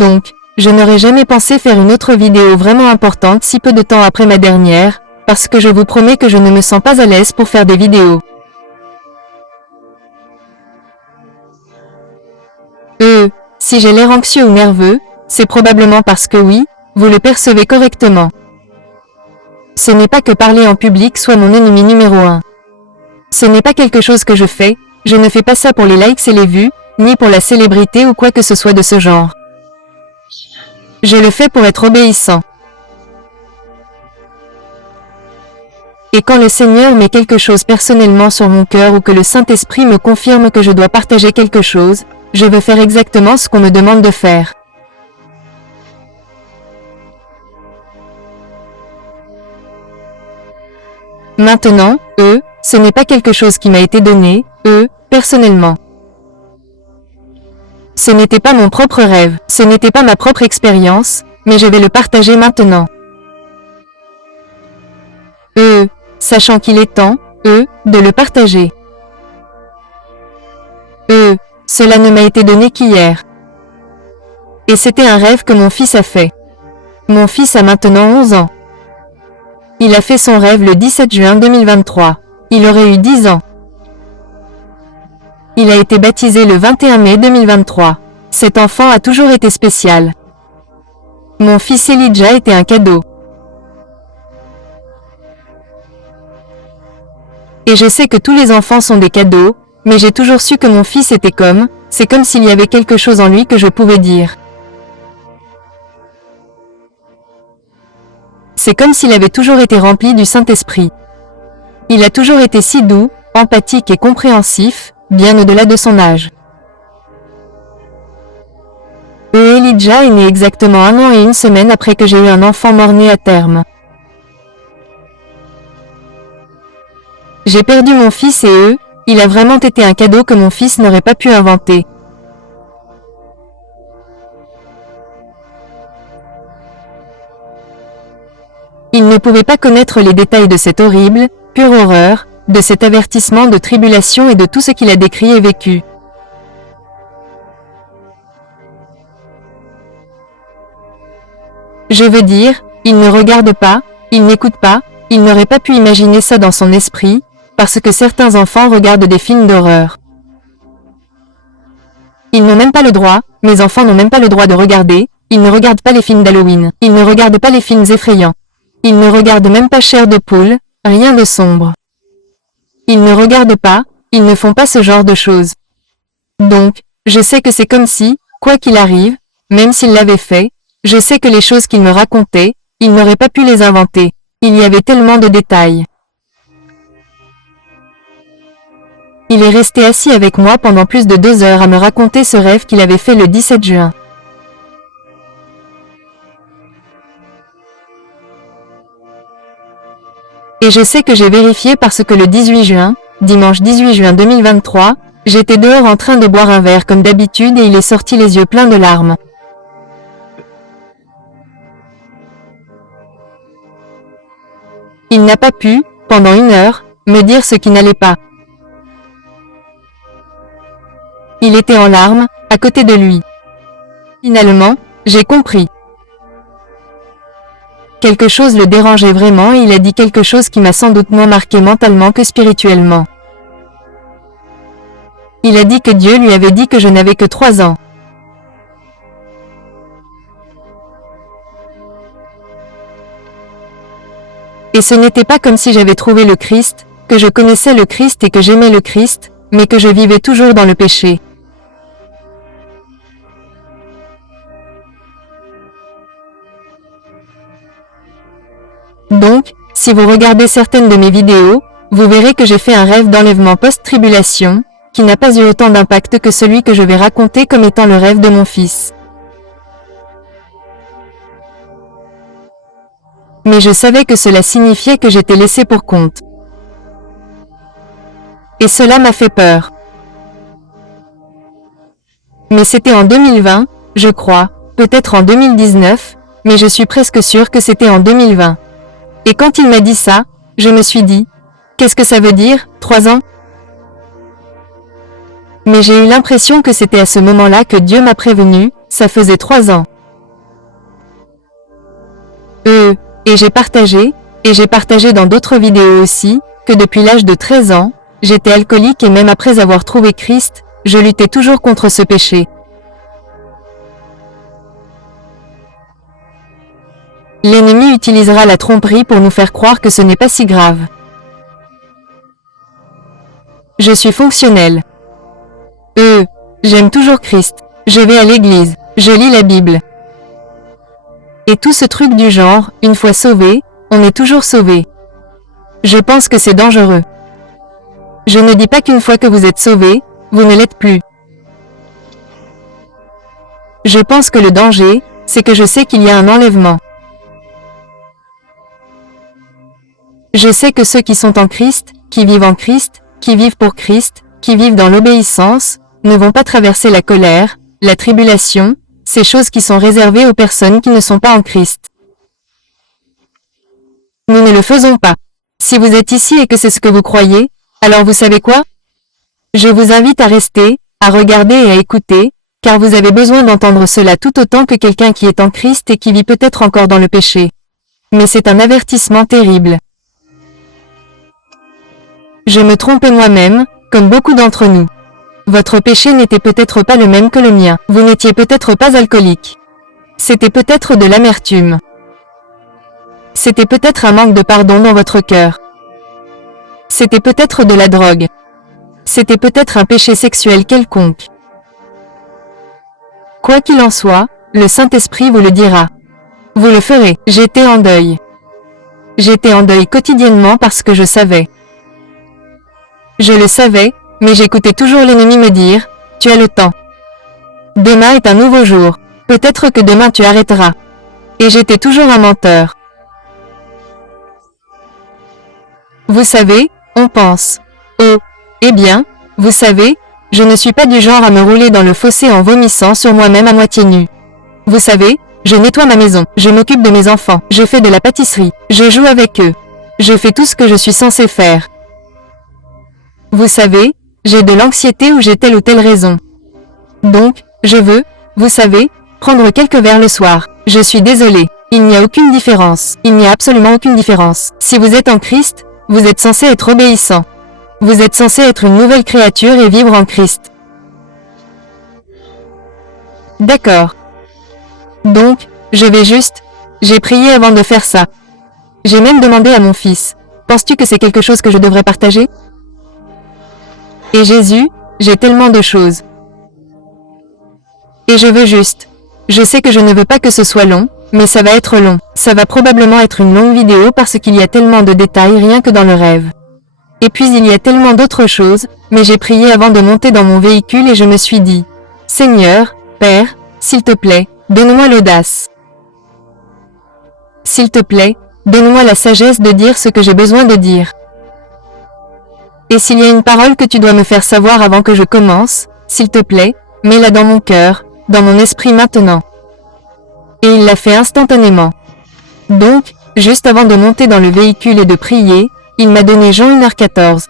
Donc, je n'aurais jamais pensé faire une autre vidéo vraiment importante si peu de temps après ma dernière, parce que je vous promets que je ne me sens pas à l'aise pour faire des vidéos. Si j'ai l'air anxieux ou nerveux, c'est probablement parce que oui, vous le percevez correctement. Ce n'est pas que parler en public soit mon ennemi numéro 1. Ce n'est pas quelque chose que je fais, je ne fais pas ça pour les likes et les vues, ni pour la célébrité ou quoi que ce soit de ce genre. Je le fais pour être obéissant. Et quand le Seigneur met quelque chose personnellement sur mon cœur ou que le Saint-Esprit me confirme que je dois partager quelque chose, je veux faire exactement ce qu'on me demande de faire. Maintenant, ce n'est pas quelque chose qui m'a été donné, personnellement. Ce n'était pas mon propre rêve, ce n'était pas ma propre expérience, mais je vais le partager maintenant. Sachant qu'il est temps, de le partager. Cela ne m'a été donné qu'hier. Et c'était un rêve que mon fils a fait. Mon fils a maintenant 11 ans. Il a fait son rêve le 17 juin 2023. Il aurait eu 10 ans. Il a été baptisé le 21 mai 2023. Cet enfant a toujours été spécial. Mon fils Elijah était un cadeau. Et je sais que tous les enfants sont des cadeaux, mais j'ai toujours su que mon fils était c'est comme s'il y avait quelque chose en lui que je pouvais dire. C'est comme s'il avait toujours été rempli du Saint-Esprit. Il a toujours été si doux, empathique et compréhensif, bien au-delà de son âge. Elijah est né exactement 1 an et 1 semaine après que j'ai eu un enfant mort-né à terme. J'ai perdu mon fils et il a vraiment été un cadeau que mon fils n'aurait pas pu inventer. Il ne pouvait pas connaître les détails de cette horrible, pure horreur, de cet avertissement de tribulation et de tout ce qu'il a décrit et vécu. Je veux dire, il ne regarde pas, il n'écoute pas, il n'aurait pas pu imaginer ça dans son esprit, parce que certains enfants regardent des films d'horreur. Ils n'ont même pas le droit, mes enfants n'ont même pas le droit de regarder, ils ne regardent pas les films d'Halloween, ils ne regardent pas les films effrayants. Ils ne regardent même pas Chair de poule, rien de sombre. Ils ne regardent pas, ils ne font pas ce genre de choses. Donc, je sais que c'est comme si, quoi qu'il arrive, même s'il l'avait fait, je sais que les choses qu'il me racontait, il n'aurait pas pu les inventer. Il y avait tellement de détails. Il est resté assis avec moi pendant plus de 2 heures à me raconter ce rêve qu'il avait fait le 17 juin. Et je sais que j'ai vérifié parce que le 18 juin, dimanche 18 juin 2023, j'étais dehors en train de boire un verre comme d'habitude et il est sorti les yeux pleins de larmes. Il n'a pas pu, pendant 1 heure, me dire ce qui n'allait pas. Il était en larmes, à côté de lui. Finalement, j'ai compris. Quelque chose le dérangeait vraiment et il a dit quelque chose qui m'a sans doute moins marqué mentalement que spirituellement. Il a dit que Dieu lui avait dit que je n'avais que 3 ans. Et ce n'était pas comme si j'avais trouvé le Christ, que je connaissais le Christ et que j'aimais le Christ, mais que je vivais toujours dans le péché. Donc, si vous regardez certaines de mes vidéos, vous verrez que j'ai fait un rêve d'enlèvement post-tribulation, qui n'a pas eu autant d'impact que celui que je vais raconter comme étant le rêve de mon fils. Mais je savais que cela signifiait que j'étais laissé pour compte. Et cela m'a fait peur. Mais c'était en 2020, je crois, peut-être en 2019, mais je suis presque sûre que c'était en 2020. Et quand il m'a dit ça, je me suis dit, qu'est-ce que ça veut dire, 3 ans? Mais j'ai eu l'impression que c'était à ce moment-là que Dieu m'a prévenu, ça faisait 3 ans. Et j'ai partagé dans d'autres vidéos aussi, que depuis l'âge de 13 ans, j'étais alcoolique et même après avoir trouvé Christ, je luttais toujours contre ce péché. L'ennemi utilisera la tromperie pour nous faire croire que ce n'est pas si grave. Je suis fonctionnel. J'aime toujours Christ. Je vais à l'église. Je lis la Bible. Et tout ce truc du genre, une fois sauvé, on est toujours sauvé. Je pense que c'est dangereux. Je ne dis pas qu'une fois que vous êtes sauvé, vous ne l'êtes plus. Je pense que le danger, c'est que je sais qu'il y a un enlèvement. Je sais que ceux qui sont en Christ, qui vivent en Christ, qui vivent pour Christ, qui vivent dans l'obéissance, ne vont pas traverser la colère, la tribulation, ces choses qui sont réservées aux personnes qui ne sont pas en Christ. Nous ne le faisons pas. Si vous êtes ici et que c'est ce que vous croyez, alors vous savez quoi? Je vous invite à rester, à regarder et à écouter, car vous avez besoin d'entendre cela tout autant que quelqu'un qui est en Christ et qui vit peut-être encore dans le péché. Mais c'est un avertissement terrible. Je me trompais moi-même, comme beaucoup d'entre nous. Votre péché n'était peut-être pas le même que le mien. Vous n'étiez peut-être pas alcoolique. C'était peut-être de l'amertume. C'était peut-être un manque de pardon dans votre cœur. C'était peut-être de la drogue. C'était peut-être un péché sexuel quelconque. Quoi qu'il en soit, le Saint-Esprit vous le dira. Vous le ferez. J'étais en deuil. J'étais en deuil quotidiennement parce que je savais. Je le savais, mais j'écoutais toujours l'ennemi me dire, « Tu as le temps. Demain est un nouveau jour. Peut-être que demain tu arrêteras. » Et j'étais toujours un menteur. Vous savez, on pense, « Oh, eh bien, vous savez, je ne suis pas du genre à me rouler dans le fossé en vomissant sur moi-même à moitié nu. Vous savez, je nettoie ma maison, je m'occupe de mes enfants, je fais de la pâtisserie, je joue avec eux. Je fais tout ce que je suis censé faire. Vous savez, j'ai de l'anxiété ou j'ai telle ou telle raison. Donc, je veux, vous savez, prendre quelques verres le soir. Je suis désolé. Il n'y a aucune différence. Il n'y a absolument aucune différence. Si vous êtes en Christ, vous êtes censé être obéissant. Vous êtes censé être une nouvelle créature et vivre en Christ. D'accord. Donc, j'ai prié avant de faire ça. J'ai même demandé à mon fils, penses-tu que c'est quelque chose que je devrais partager? Et Jésus, j'ai tellement de choses. Et je sais que je ne veux pas que ce soit long, mais ça va être long. Ça va probablement être une longue vidéo parce qu'il y a tellement de détails rien que dans le rêve. Et puis il y a tellement d'autres choses, mais j'ai prié avant de monter dans mon véhicule et je me suis dit, Seigneur, Père, s'il te plaît, donne-moi l'audace. S'il te plaît, donne-moi la sagesse de dire ce que j'ai besoin de dire. Et s'il y a une parole que tu dois me faire savoir avant que je commence, s'il te plaît, mets-la dans mon cœur, dans mon esprit maintenant. Et il l'a fait instantanément. Donc, juste avant de monter dans le véhicule et de prier, il m'a donné Jean 1h14.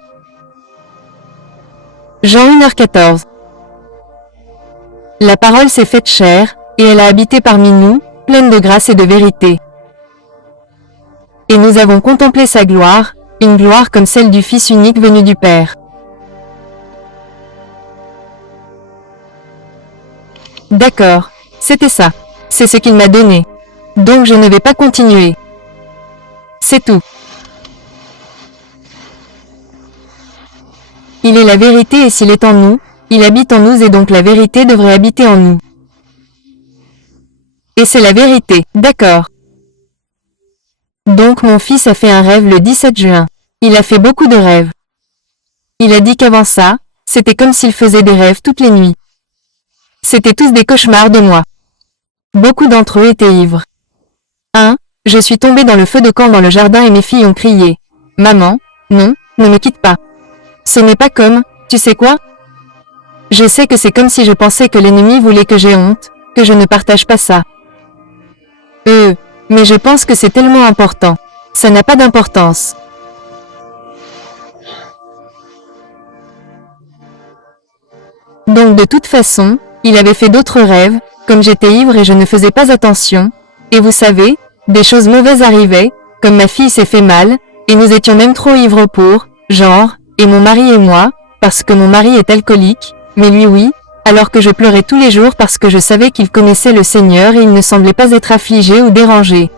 Jean 1h14. La parole s'est faite chair, et elle a habité parmi nous, pleine de grâce et de vérité. Et nous avons contemplé sa gloire, une gloire comme celle du Fils unique venu du Père. D'accord, c'était ça. C'est ce qu'il m'a donné. Donc je ne vais pas continuer. C'est tout. Il est la vérité et s'il est en nous, il habite en nous et donc la vérité devrait habiter en nous. Et c'est la vérité, d'accord. Donc mon fils a fait un rêve le 17 juin. Il a fait beaucoup de rêves. Il a dit qu'avant ça, c'était comme s'il faisait des rêves toutes les nuits. C'étaient tous des cauchemars de moi. Beaucoup d'entre eux étaient ivres. Je suis tombée dans le feu de camp dans le jardin et mes filles ont crié. Maman, non, ne me quitte pas. Ce n'est pas comme, tu sais quoi? Je sais que c'est comme si je pensais que l'ennemi voulait que j'ai honte, que je ne partage pas ça. Mais je pense que c'est tellement important. Ça n'a pas d'importance. Donc de toute façon, il avait fait d'autres rêves, comme j'étais ivre et je ne faisais pas attention, et vous savez, Des choses mauvaises arrivaient, comme ma fille s'est fait mal, et nous étions même trop ivres pour, genre, et mon mari et moi, parce que mon mari est alcoolique, mais lui oui, alors que je pleurais tous les jours parce que je savais qu'il connaissait le Seigneur et il ne semblait pas être affligé ou dérangé.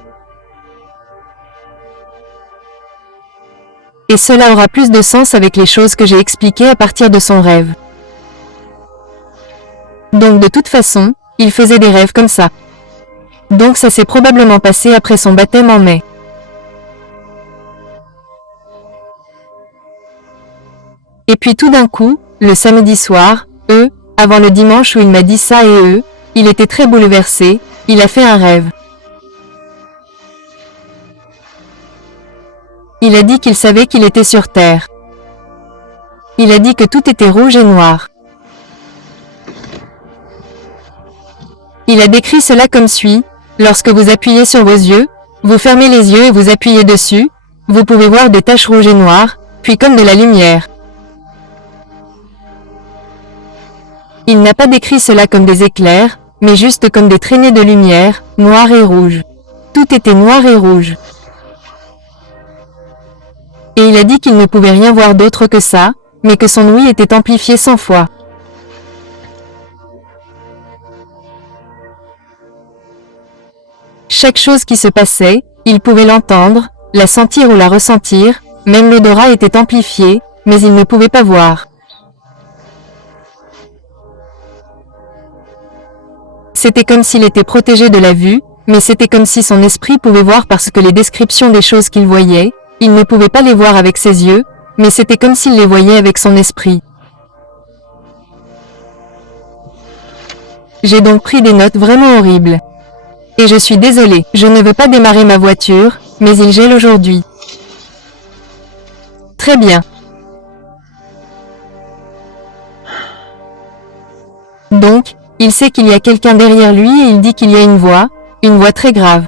Et cela aura plus de sens avec les choses que j'ai expliquées à partir de son rêve. Donc de toute façon, il faisait des rêves comme ça. Donc ça s'est probablement passé après son baptême en mai. Et puis tout d'un coup, le samedi soir, avant le dimanche où il m'a dit ça et il était très bouleversé, il a fait un rêve. Il a dit qu'il savait qu'il était sur Terre. Il a dit que tout était rouge et noir. Il a décrit cela comme suit. Lorsque vous appuyez sur vos yeux, vous fermez les yeux et vous appuyez dessus, vous pouvez voir des taches rouges et noires, puis comme de la lumière. Il n'a pas décrit cela comme des éclairs, mais juste comme des traînées de lumière, noires et rouges. Tout était noir et rouge. Et il a dit qu'il ne pouvait rien voir d'autre que ça, mais que son ouïe était amplifiée 100 fois. Chaque chose qui se passait, il pouvait l'entendre, la sentir ou la ressentir, même l'odorat était amplifié, mais il ne pouvait pas voir. C'était comme s'il était protégé de la vue, mais c'était comme si son esprit pouvait voir parce que les descriptions des choses qu'il voyait, il ne pouvait pas les voir avec ses yeux, mais c'était comme s'il les voyait avec son esprit. J'ai donc pris des notes vraiment horribles. Et je suis désolée, je ne veux pas démarrer ma voiture, mais il gèle aujourd'hui. Très bien. Donc, il sait qu'il y a quelqu'un derrière lui et il dit qu'il y a une voix très grave.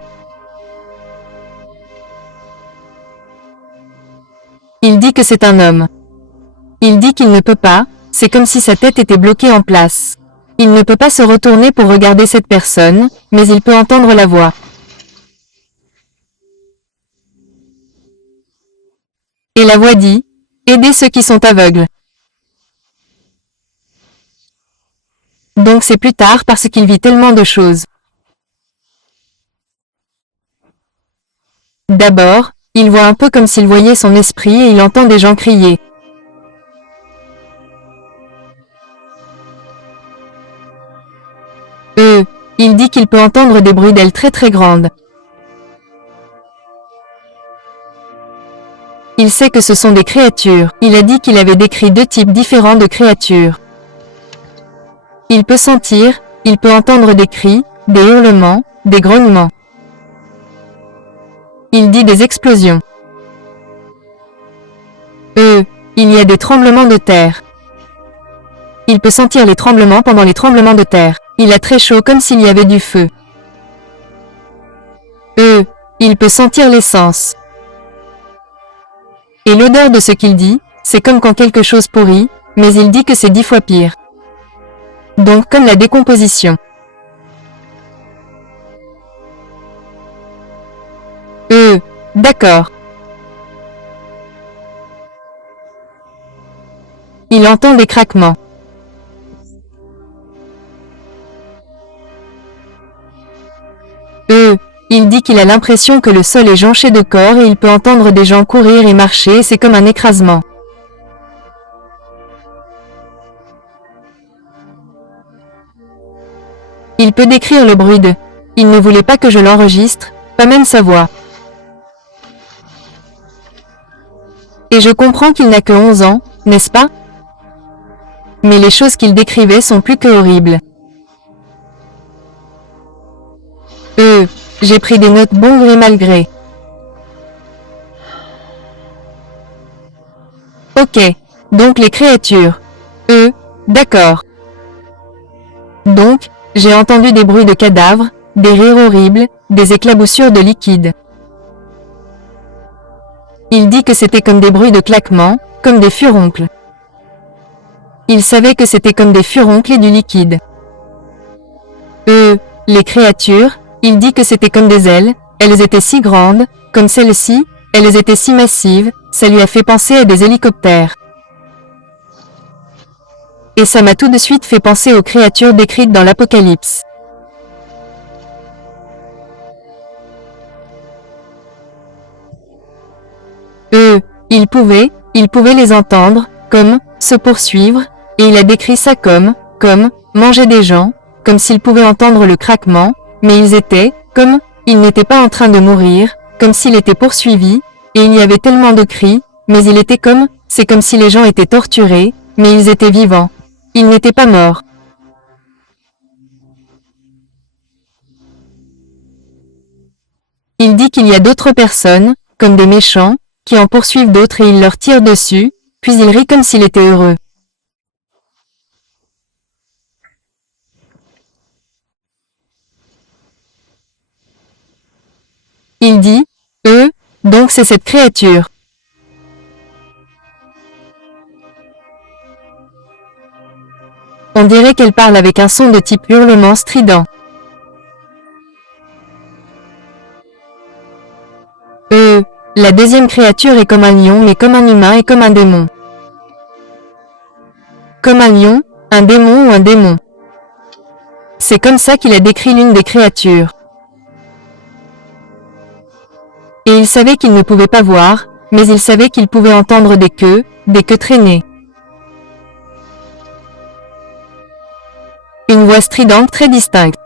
Il dit que c'est un homme. Il dit qu'il ne peut pas, c'est comme si sa tête était bloquée en place. Il ne peut pas se retourner pour regarder cette personne, mais il peut entendre la voix. Et la voix dit, « Aidez ceux qui sont aveugles. » Donc c'est plus tard parce qu'il vit tellement de choses. D'abord, il voit un peu comme s'il voyait son esprit et il entend des gens crier. Il dit qu'il peut entendre des bruits d'ailes très très grandes. Il sait que ce sont des créatures. Il a dit qu'il avait décrit 2 types différents de créatures. Il peut sentir, il peut entendre des cris, des hurlements, des grognements. Il dit des explosions. Il y a des tremblements de terre. Il peut sentir les tremblements pendant les tremblements de terre. Il a très chaud comme s'il y avait du feu. Il peut sentir l'essence. Et l'odeur de ce qu'il dit, c'est comme quand quelque chose pourrit, mais il dit que c'est 10 fois pire. Donc comme la décomposition. D'accord. Il entend des craquements. Il dit qu'il a l'impression que le sol est jonché de corps et il peut entendre des gens courir et marcher, c'est comme un écrasement. Il peut décrire le bruit de. Il ne voulait pas que je l'enregistre, pas même sa voix. Et je comprends qu'il n'a que 11 ans, n'est-ce pas? Mais les choses qu'il décrivait sont plus que horribles. J'ai pris des notes bon gré mal gré. Ok, donc les créatures. D'accord. Donc, j'ai entendu des bruits de cadavres, des rires horribles, des éclaboussures de liquide. Il dit que c'était comme des bruits de claquements, comme des furoncles. Il savait que c'était comme des furoncles et du liquide. Les créatures, il dit que c'était comme des ailes, elles étaient si grandes, comme celles-ci, elles étaient si massives, ça lui a fait penser à des hélicoptères. Et ça m'a tout de suite fait penser aux créatures décrites dans l'Apocalypse. Il pouvait les entendre, comme, se poursuivre, et il a décrit ça comme, manger des gens, comme s'il pouvait entendre le craquement, mais ils étaient, comme, ils n'étaient pas en train de mourir, comme s'il était poursuivi, et il y avait tellement de cris, mais il était comme, c'est comme si les gens étaient torturés, mais ils étaient vivants. Ils n'étaient pas morts. Il dit qu'il y a d'autres personnes, comme des méchants, qui en poursuivent d'autres et ils leur tirent dessus, puis il rit comme s'il était heureux. Il dit, donc c'est cette créature. On dirait qu'elle parle avec un son de type hurlement strident. La deuxième créature est comme un lion mais comme un humain et comme un démon. Comme un lion, un démon ou un démon. C'est comme ça qu'il a décrit l'une des créatures. Et il savait qu'il ne pouvait pas voir, mais il savait qu'il pouvait entendre des queues traîner. Une voix stridente très distincte.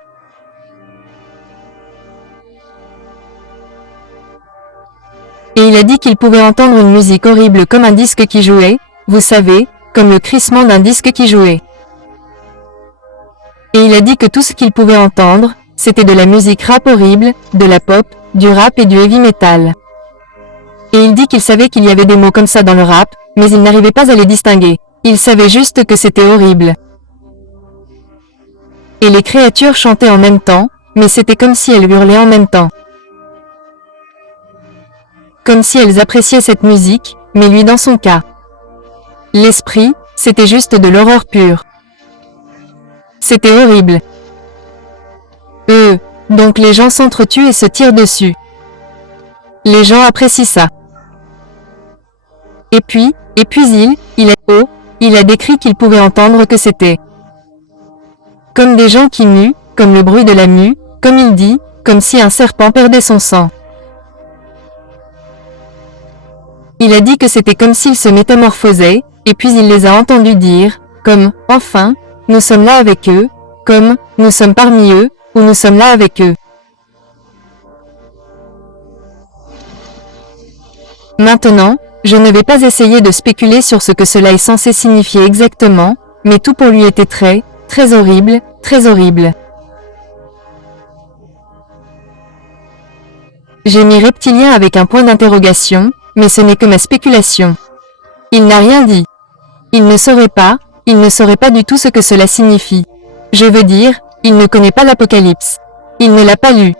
Et il a dit qu'il pouvait entendre une musique horrible comme un disque qui jouait, vous savez, comme le crissement d'un disque qui jouait. Et il a dit que tout ce qu'il pouvait entendre, c'était de la musique rap horrible, de la pop, du rap et du heavy metal. Et il dit qu'il savait qu'il y avait des mots comme ça dans le rap, mais il n'arrivait pas à les distinguer. Il savait juste que c'était horrible. Et les créatures chantaient en même temps, mais c'était comme si elles hurlaient en même temps. Comme si elles appréciaient cette musique, mais lui dans son cas. L'esprit, c'était juste de l'horreur pure. C'était horrible. Donc les gens s'entretuent et se tirent dessus. Les gens apprécient ça. Et puis il a décrit qu'il pouvait entendre que c'était comme des gens qui muent, comme le bruit de la mue, comme il dit, comme si un serpent perdait son sang. Il a dit que c'était comme s'il se métamorphosait, et puis il les a entendus dire, comme, enfin, nous sommes là avec eux, comme, nous sommes parmi eux, ou nous sommes là avec eux. Maintenant, je ne vais pas essayer de spéculer sur ce que cela est censé signifier exactement, mais tout pour lui était très, très horrible, très horrible. J'ai mis reptilien avec un point d'interrogation, mais ce n'est que ma spéculation. Il n'a rien dit. Il ne saurait pas du tout ce que cela signifie. Je veux dire, il ne connaît pas l'Apocalypse. Il ne l'a pas lu.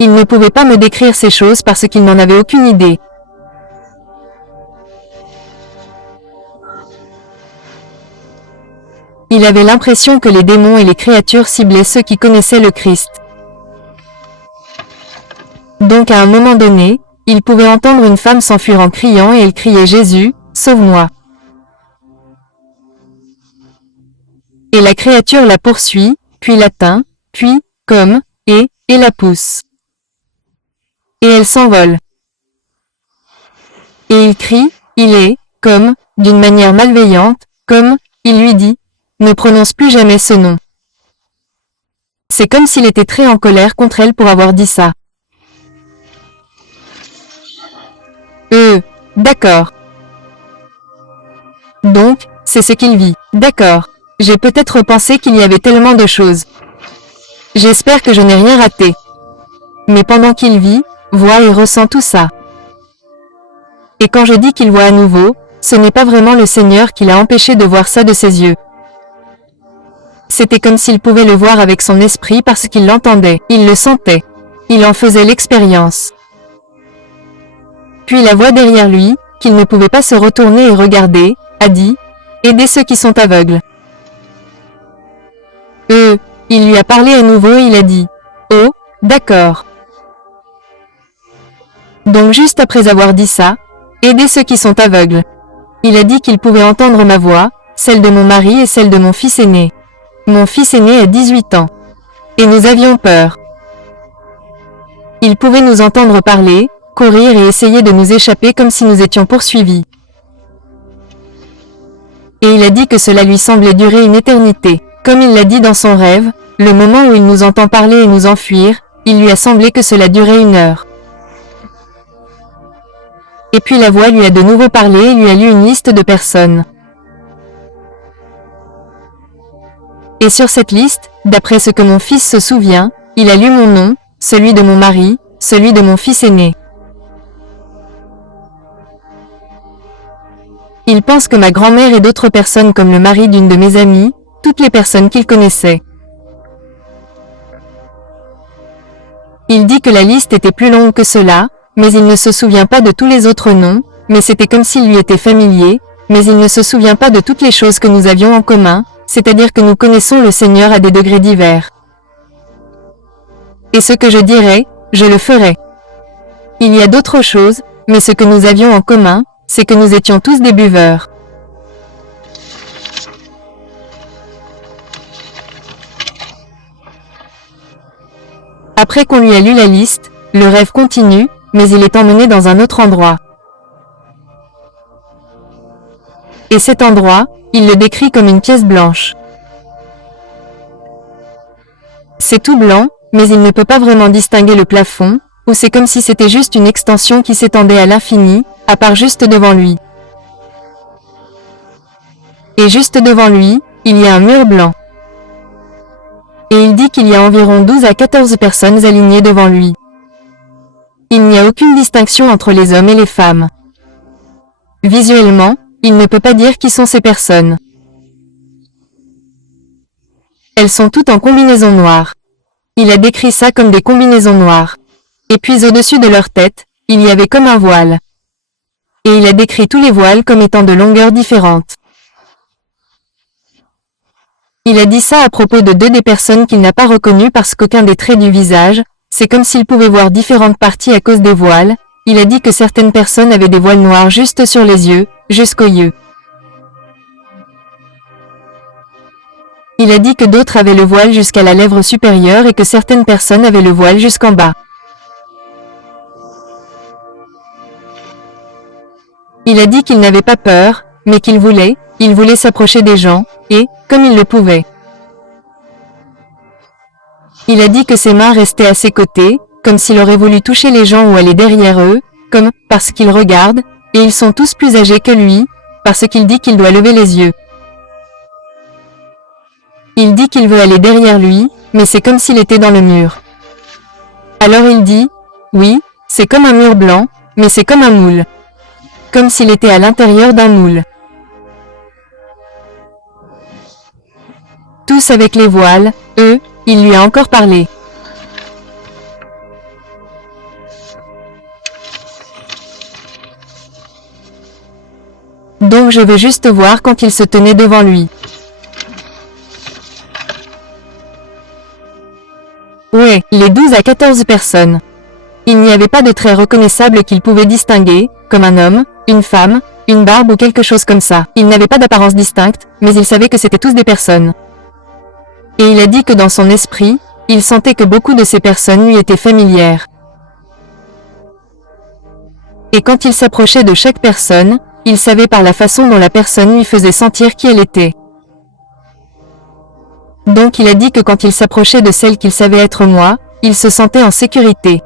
Il ne pouvait pas me décrire ces choses parce qu'il n'en avait aucune idée. Il avait l'impression que les démons et les créatures ciblaient ceux qui connaissaient le Christ. Donc à un moment donné, il pouvait entendre une femme s'enfuir en criant et elle criait « Jésus, sauve-moi ». Et la créature la poursuit, puis l'atteint, puis, comme, et la pousse. Et elle s'envole. Et il crie, il est, comme, d'une manière malveillante, comme, il lui dit, ne prononce plus jamais ce nom. C'est comme s'il était très en colère contre elle pour avoir dit ça. D'accord. Donc, c'est ce qu'il vit. D'accord. J'ai peut-être pensé qu'il y avait tellement de choses. J'espère que je n'ai rien raté. Mais pendant qu'il vit, voit et ressent tout ça. Et quand je dis qu'il voit à nouveau, ce n'est pas vraiment le Seigneur qui l'a empêché de voir ça de ses yeux. C'était comme s'il pouvait le voir avec son esprit parce qu'il l'entendait, il le sentait. Il en faisait l'expérience. Puis la voix derrière lui, qu'il ne pouvait pas se retourner et regarder, a dit « Aidez ceux qui sont aveugles ». Il lui a parlé à nouveau et il a dit Oh, d'accord. Donc juste après avoir dit ça, aidez ceux qui sont aveugles. Il a dit qu'il pouvait entendre ma voix, celle de mon mari et celle de mon fils aîné. Mon fils aîné a 18 ans. Et nous avions peur. Il pouvait nous entendre parler, courir et essayer de nous échapper comme si nous étions poursuivis. Et il a dit que cela lui semblait durer une éternité. Comme il l'a dit dans son rêve, le moment où il nous entend parler et nous enfuir, il lui a semblé que cela durait 1 heure. Et puis la voix lui a de nouveau parlé et lui a lu une liste de personnes. Et sur cette liste, d'après ce que mon fils se souvient, il a lu mon nom, celui de mon mari, celui de mon fils aîné. Il pense que ma grand-mère et d'autres personnes comme le mari d'une de mes amies, toutes les personnes qu'il connaissait. Il dit que la liste était plus longue que cela, mais il ne se souvient pas de tous les autres noms, mais c'était comme s'il lui était familier, mais il ne se souvient pas de toutes les choses que nous avions en commun, c'est-à-dire que nous connaissons le Seigneur à des degrés divers. Et ce que je dirais, je le ferai. Il y a d'autres choses, mais ce que nous avions en commun, c'est que nous étions tous des buveurs. Après qu'on lui a lu la liste, le rêve continue, mais il est emmené dans un autre endroit. Et cet endroit, il le décrit comme une pièce blanche. C'est tout blanc, mais il ne peut pas vraiment distinguer le plafond, ou c'est comme si c'était juste une extension qui s'étendait à l'infini, à part juste devant lui. Et juste devant lui, il y a un mur blanc. Et il dit qu'il y a environ 12 à 14 personnes alignées devant lui. Il n'y a aucune distinction entre les hommes et les femmes. Visuellement, il ne peut pas dire qui sont ces personnes. Elles sont toutes en combinaison noire. Il a décrit ça comme des combinaisons noires. Et puis au-dessus de leur tête, il y avait comme un voile. Et il a décrit tous les voiles comme étant de longueurs différentes. Il a dit ça à propos de 2 des personnes qu'il n'a pas reconnues parce qu'aucun des traits du visage, c'est comme s'il pouvait voir différentes parties à cause des voiles. Il a dit que certaines personnes avaient des voiles noirs juste sur les yeux, jusqu'aux yeux. Il a dit que d'autres avaient le voile jusqu'à la lèvre supérieure et que certaines personnes avaient le voile jusqu'en bas. Il a dit qu'il n'avait pas peur, mais qu'il voulait s'approcher des gens, et, comme il le pouvait. Il a dit que ses mains restaient à ses côtés, comme s'il aurait voulu toucher les gens ou aller derrière eux, comme, parce qu'il regarde, et ils sont tous plus âgés que lui, parce qu'il dit qu'il doit lever les yeux. Il dit qu'il veut aller derrière lui, mais c'est comme s'il était dans le mur. Alors il dit, oui, c'est comme un mur blanc, mais c'est comme un moule. Comme s'il était à l'intérieur d'un moule. Tous avec les voiles, eux, il lui a encore parlé. Donc je veux juste voir quand il se tenait devant lui. Ouais, les 12 à 14 personnes. Il n'y avait pas de traits reconnaissables qu'il pouvait distinguer, comme un homme, une femme, une barbe ou quelque chose comme ça. Il n'avait pas d'apparence distincte, mais il savait que c'était tous des personnes. Et il a dit que dans son esprit, il sentait que beaucoup de ces personnes lui étaient familières. Et quand il s'approchait de chaque personne, il savait par la façon dont la personne lui faisait sentir qui elle était. Donc il a dit que quand il s'approchait de celle qu'il savait être moi, il se sentait en sécurité.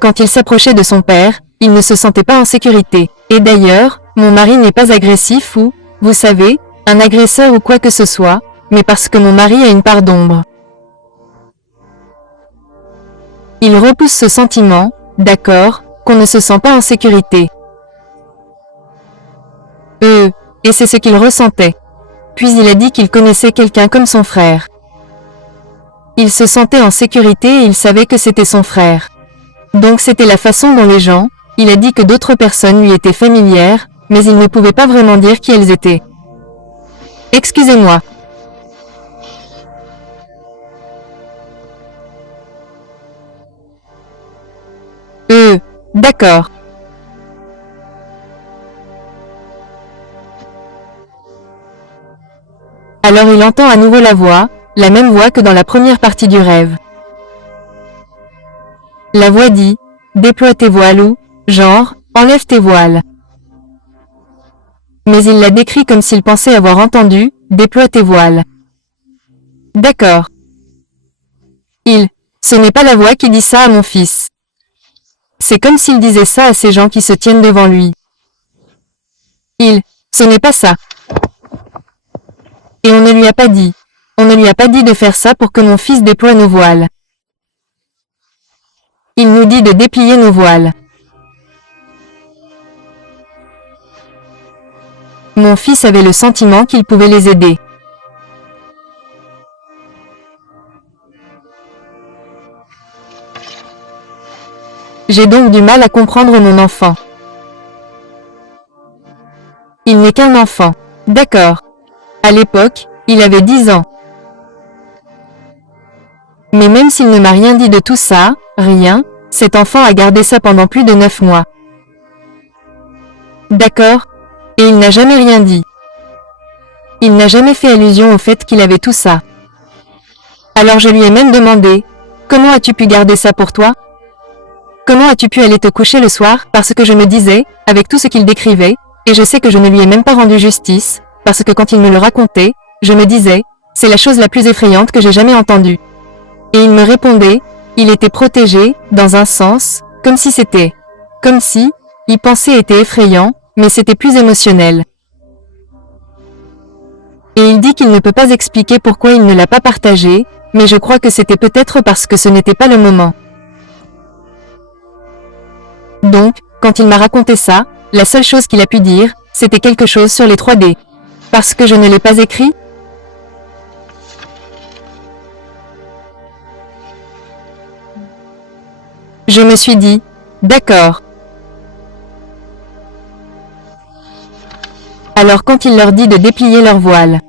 Quand il s'approchait de son père, il ne se sentait pas en sécurité. Et d'ailleurs, mon mari n'est pas agressif ou, vous savez, un agresseur ou quoi que ce soit, mais parce que mon mari a une part d'ombre. Il repousse ce sentiment, d'accord, qu'on ne se sent pas en sécurité. Et c'est ce qu'il ressentait. Puis il a dit qu'il connaissait quelqu'un comme son frère. Il se sentait en sécurité et il savait que c'était son frère. Donc c'était la façon dont les gens, il a dit que d'autres personnes lui étaient familières, mais il ne pouvait pas vraiment dire qui elles étaient. Excusez-moi. D'accord. Alors il entend à nouveau la même voix que dans la première partie du rêve. La voix dit, déploie tes voiles ou, genre, enlève tes voiles. Mais il l'a décrit comme s'il pensait avoir entendu, déploie tes voiles. D'accord. Ce n'est pas la voix qui dit ça à mon fils. C'est comme s'il disait ça à ces gens qui se tiennent devant lui. Ce n'est pas ça. Et on ne lui a pas dit. On ne lui a pas dit de faire ça pour que mon fils déploie nos voiles. Il nous dit de déplier nos voiles. Mon fils avait le sentiment qu'il pouvait les aider. J'ai donc du mal à comprendre mon enfant. Il n'est qu'un enfant. D'accord. À l'époque, il avait 10 ans. Mais même s'il ne m'a rien dit de tout ça, rien, cet enfant a gardé ça pendant plus de 9 mois. D'accord. Et il n'a jamais rien dit. Il n'a jamais fait allusion au fait qu'il avait tout ça. Alors je lui ai même demandé, comment as-tu pu garder ça pour toi? Comment as-tu pu aller te coucher le soir? Parce que je me disais, avec tout ce qu'il décrivait, et je sais que je ne lui ai même pas rendu justice, parce que quand il me le racontait, je me disais, c'est la chose la plus effrayante que j'ai jamais entendue. Et il me répondait, il était protégé, dans un sens, comme si, il pensait était effrayant, mais c'était plus émotionnel. Et il dit qu'il ne peut pas expliquer pourquoi il ne l'a pas partagé, mais je crois que c'était peut-être parce que ce n'était pas le moment. Donc, quand il m'a raconté ça, la seule chose qu'il a pu dire, c'était quelque chose sur les 3D. Parce que je ne l'ai pas écrit? Je me suis dit, d'accord. Alors quand il leur dit de déplier leurs voiles.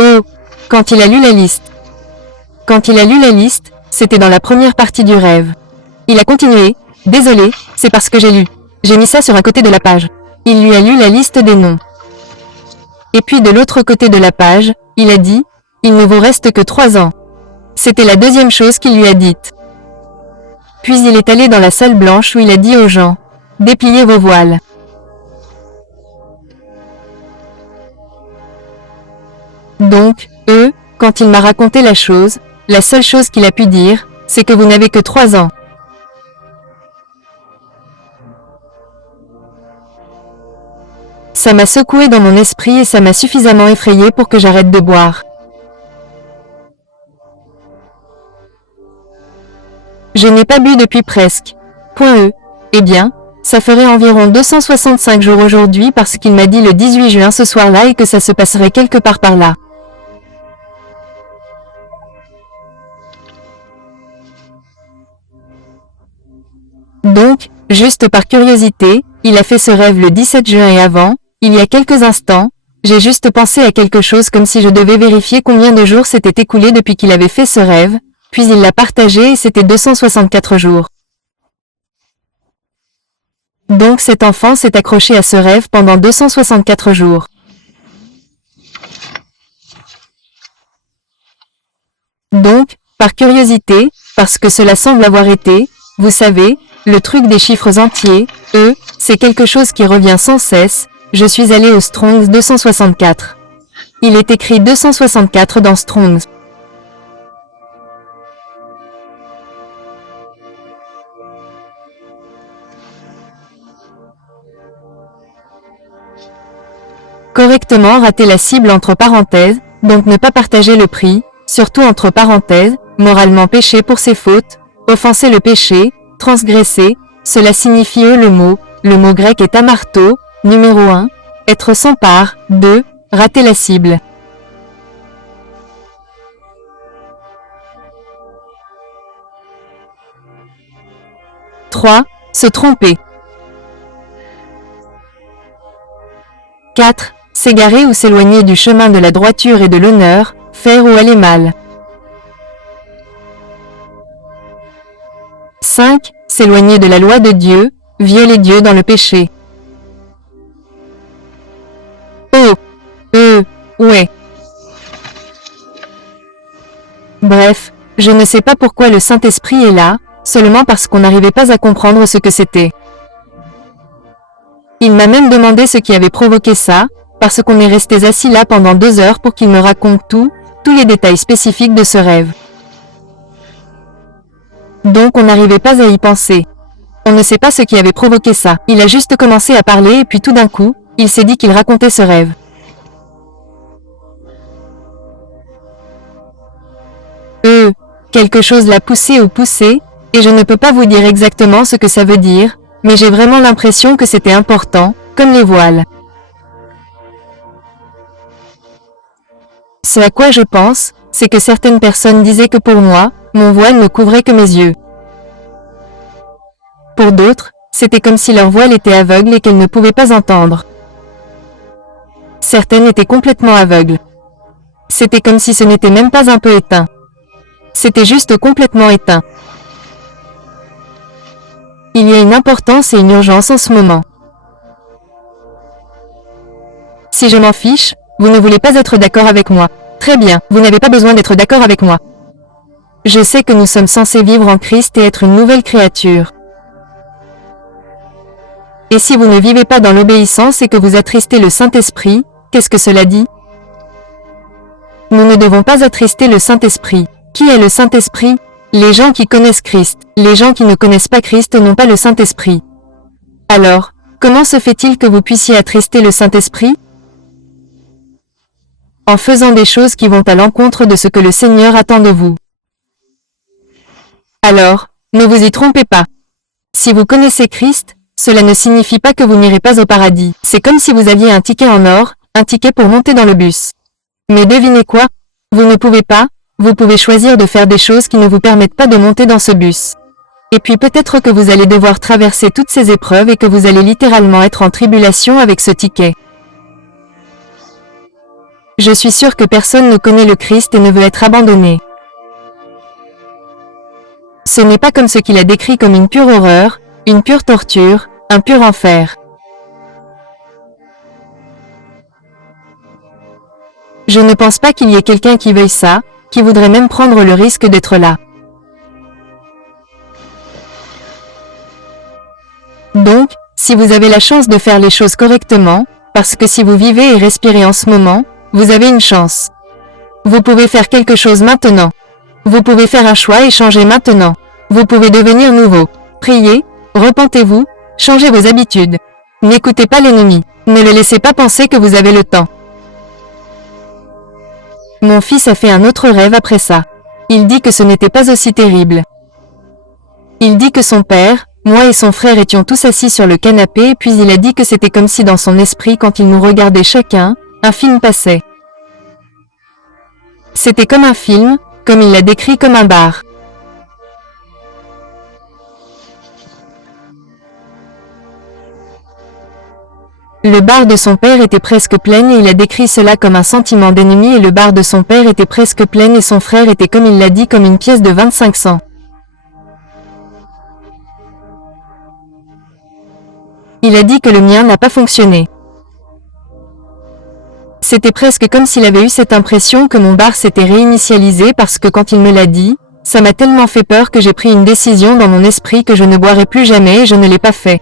Oh, quand il a lu la liste. Quand il a lu la liste, c'était dans la première partie du rêve. Il a continué, désolé, c'est parce que j'ai lu. J'ai mis ça sur un côté de la page. Il lui a lu la liste des noms. Et puis de l'autre côté de la page, il a dit, il ne vous reste que 3 ans. C'était la deuxième chose qu'il lui a dite. Puis il est allé dans la salle blanche où il a dit aux gens, dépliez vos voiles. Donc, quand il m'a raconté la chose, la seule chose qu'il a pu dire, c'est que vous n'avez que 3 ans. Ça m'a secoué dans mon esprit et ça m'a suffisamment effrayé pour que j'arrête de boire. Je n'ai pas bu depuis presque. Eh bien, ça ferait environ 265 jours aujourd'hui parce qu'il m'a dit le 18 juin ce soir-là et que ça se passerait quelque part par là. Donc, juste par curiosité, il a fait ce rêve le 17 juin et avant, il y a quelques instants, j'ai juste pensé à quelque chose comme si je devais vérifier combien de jours s'étaient écoulés depuis qu'il avait fait ce rêve, puis il l'a partagé et c'était 264 jours. Donc cet enfant s'est accroché à ce rêve pendant 264 jours. Donc, par curiosité, parce que cela semble avoir été, vous savez, le truc des chiffres entiers, c'est quelque chose qui revient sans cesse, je suis allé au Strongs 264. Il est écrit 264 dans Strongs. Correctement rater la cible entre parenthèses, donc ne pas partager le prix, surtout entre parenthèses, moralement pécher pour ses fautes, offenser le péché, transgresser, cela signifie le mot grec est amarto, numéro 1, être sans part, 2, rater la cible. « 3. Se tromper. 4. S'égarer ou s'éloigner du chemin de la droiture et de l'honneur, faire ou aller mal. 5. S'éloigner de la loi de Dieu, violer Dieu dans le péché. Oh. Ouais. Bref, je ne sais pas pourquoi le Saint-Esprit est là, seulement parce qu'on n'arrivait pas à comprendre ce que c'était. Il m'a même demandé ce qui avait provoqué ça, parce qu'on est restés assis là pendant 2 heures pour qu'il me raconte tous les détails spécifiques de ce rêve. Donc on n'arrivait pas à y penser. On ne sait pas ce qui avait provoqué ça. Il a juste commencé à parler et puis tout d'un coup, il s'est dit qu'il racontait ce rêve. Quelque chose l'a poussé ou poussé, et je ne peux pas vous dire exactement ce que ça veut dire, mais j'ai vraiment l'impression que c'était important, comme les voiles. Ce à quoi je pense, c'est que certaines personnes disaient que pour moi, mon voile ne couvrait que mes yeux. Pour d'autres, c'était comme si leur voile était aveugle et qu'elles ne pouvaient pas entendre. Certaines étaient complètement aveugles. C'était comme si ce n'était même pas un peu éteint. C'était juste complètement éteint. Il y a une importance et une urgence en ce moment. Si je m'en fiche, vous ne voulez pas être d'accord avec moi. Très bien, vous n'avez pas besoin d'être d'accord avec moi. Je sais que nous sommes censés vivre en Christ et être une nouvelle créature. Et si vous ne vivez pas dans l'obéissance et que vous attristez le Saint-Esprit, qu'est-ce que cela dit? Nous ne devons pas attrister le Saint-Esprit. Qui est le Saint-Esprit? Les gens qui connaissent Christ. Les gens qui ne connaissent pas Christ n'ont pas le Saint-Esprit. Alors, comment se fait-il que vous puissiez attrister le Saint-Esprit? En faisant des choses qui vont à l'encontre de ce que le Seigneur attend de vous. Alors, ne vous y trompez pas. Si vous connaissez Christ, cela ne signifie pas que vous n'irez pas au paradis. C'est comme si vous aviez un ticket en or, un ticket pour monter dans le bus. Mais devinez quoi? Vous ne pouvez pas. Vous pouvez choisir de faire des choses qui ne vous permettent pas de monter dans ce bus. Et puis peut-être que vous allez devoir traverser toutes ces épreuves et que vous allez littéralement être en tribulation avec ce ticket. Je suis sûre que personne ne connaît le Christ et ne veut être abandonné. Ce n'est pas comme ce qu'il a décrit comme une pure horreur, une pure torture, un pur enfer. Je ne pense pas qu'il y ait quelqu'un qui veuille ça, qui voudrait même prendre le risque d'être là. Donc, si vous avez la chance de faire les choses correctement, parce que si vous vivez et respirez en ce moment, vous avez une chance. Vous pouvez faire quelque chose maintenant. Vous pouvez faire un choix et changer maintenant. Vous pouvez devenir nouveau. Priez, repentez-vous, changez vos habitudes. N'écoutez pas l'ennemi. Ne le laissez pas penser que vous avez le temps. Mon fils a fait un autre rêve après ça. Il dit que ce n'était pas aussi terrible. Il dit que son père, moi et son frère étions tous assis sur le canapé et puis il a dit que c'était comme si dans son esprit quand il nous regardait chacun, un film passait. C'était comme un film, comme il l'a décrit comme un bar. Le bar de son père était presque plein et il a décrit cela comme un sentiment d'ennemi et le bar de son père était presque plein et son frère était comme il l'a dit comme une pièce de 25 cents. Il a dit que le mien n'a pas fonctionné. C'était presque comme s'il avait eu cette impression que mon bar s'était réinitialisé parce que quand il me l'a dit, ça m'a tellement fait peur que j'ai pris une décision dans mon esprit que je ne boirai plus jamais et je ne l'ai pas fait.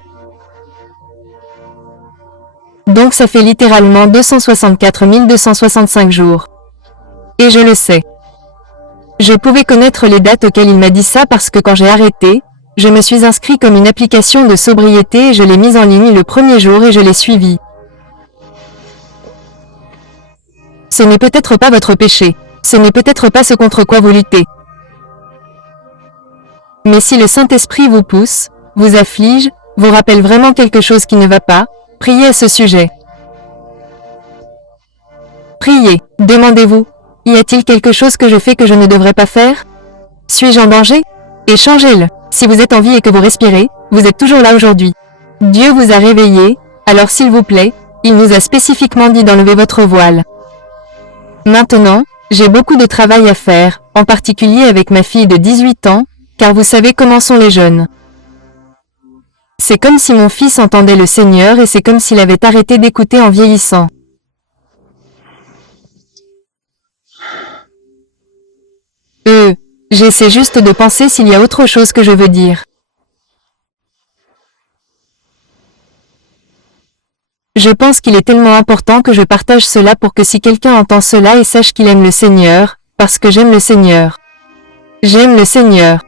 Donc ça fait littéralement 264 265 jours. Et je le sais. Je pouvais connaître les dates auxquelles il m'a dit ça parce que quand j'ai arrêté, je me suis inscrit comme une application de sobriété et je l'ai mise en ligne le premier jour et je l'ai suivi. Ce n'est peut-être pas votre péché. Ce n'est peut-être pas ce contre quoi vous luttez. Mais si le Saint-Esprit vous pousse, vous afflige, vous rappelle vraiment quelque chose qui ne va pas, priez à ce sujet. Priez, demandez-vous, y a-t-il quelque chose que je fais que je ne devrais pas faire? Suis-je en danger? Et changez-le. Si vous êtes en vie et que vous respirez, vous êtes toujours là aujourd'hui. Dieu vous a réveillé, alors s'il vous plaît, il nous a spécifiquement dit d'enlever votre voile. Maintenant, j'ai beaucoup de travail à faire, en particulier avec ma fille de 18 ans, car vous savez comment sont les jeunes. C'est comme si mon fils entendait le Seigneur et c'est comme s'il avait arrêté d'écouter en vieillissant. J'essaie juste de penser s'il y a autre chose que je veux dire. Je pense qu'il est tellement important que je partage cela pour que si quelqu'un entend cela et sache qu'il aime le Seigneur, parce que j'aime le Seigneur. J'aime le Seigneur.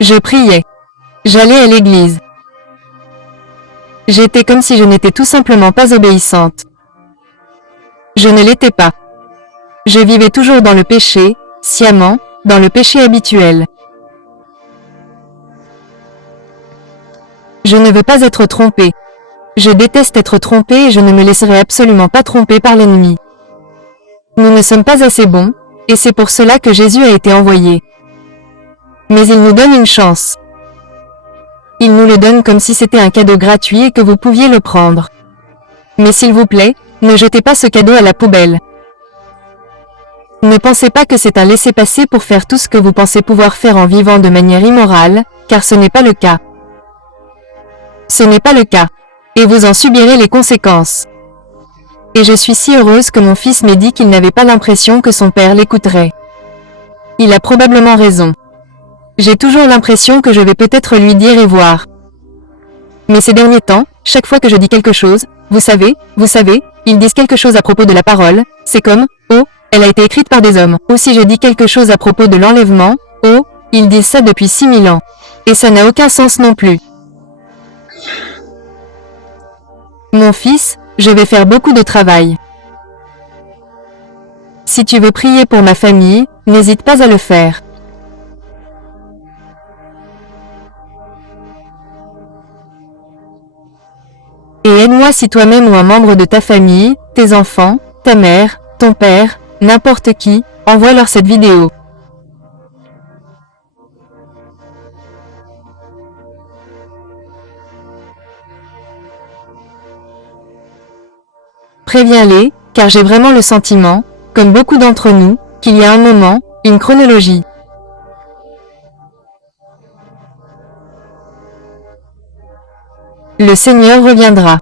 Je priais. J'allais à l'église. J'étais comme si je n'étais tout simplement pas obéissante. Je ne l'étais pas. Je vivais toujours dans le péché, sciemment, dans le péché habituel. Je ne veux pas être trompé. Je déteste être trompé et je ne me laisserai absolument pas tromper par l'ennemi. Nous ne sommes pas assez bons, et c'est pour cela que Jésus a été envoyé. Mais il nous donne une chance. Il nous le donne comme si c'était un cadeau gratuit et que vous pouviez le prendre. Mais s'il vous plaît, ne jetez pas ce cadeau à la poubelle. Ne pensez pas que c'est un laissez-passer pour faire tout ce que vous pensez pouvoir faire en vivant de manière immorale, car ce n'est pas le cas. Ce n'est pas le cas. Et vous en subirez les conséquences. Et je suis si heureuse que mon fils m'ait dit qu'il n'avait pas l'impression que son père l'écouterait. Il a probablement raison. J'ai toujours l'impression que je vais peut-être lui dire et voir. Mais ces derniers temps, chaque fois que je dis quelque chose, vous savez, ils disent quelque chose à propos de la parole, c'est comme, oh, elle a été écrite par des hommes. Ou si je dis quelque chose à propos de l'enlèvement, oh, ils disent ça depuis 6000 ans. Et ça n'a aucun sens non plus. Mon fils, je vais faire beaucoup de travail. Si tu veux prier pour ma famille, n'hésite pas à le faire. Et aide-moi si toi-même ou un membre de ta famille, tes enfants, ta mère, ton père, n'importe qui, envoie-leur cette vidéo. Préviens-les, car j'ai vraiment le sentiment, comme beaucoup d'entre nous, qu'il y a un moment, une chronologie. Le Seigneur reviendra.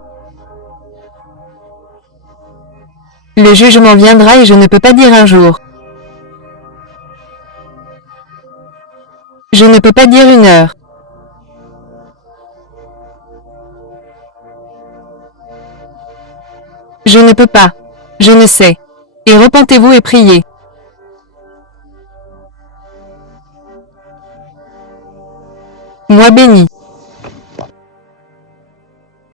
Le jugement viendra et je ne peux pas dire un jour. Je ne peux pas dire une heure. Je ne peux pas. Je ne sais. Et repentez-vous et priez. Moi béni.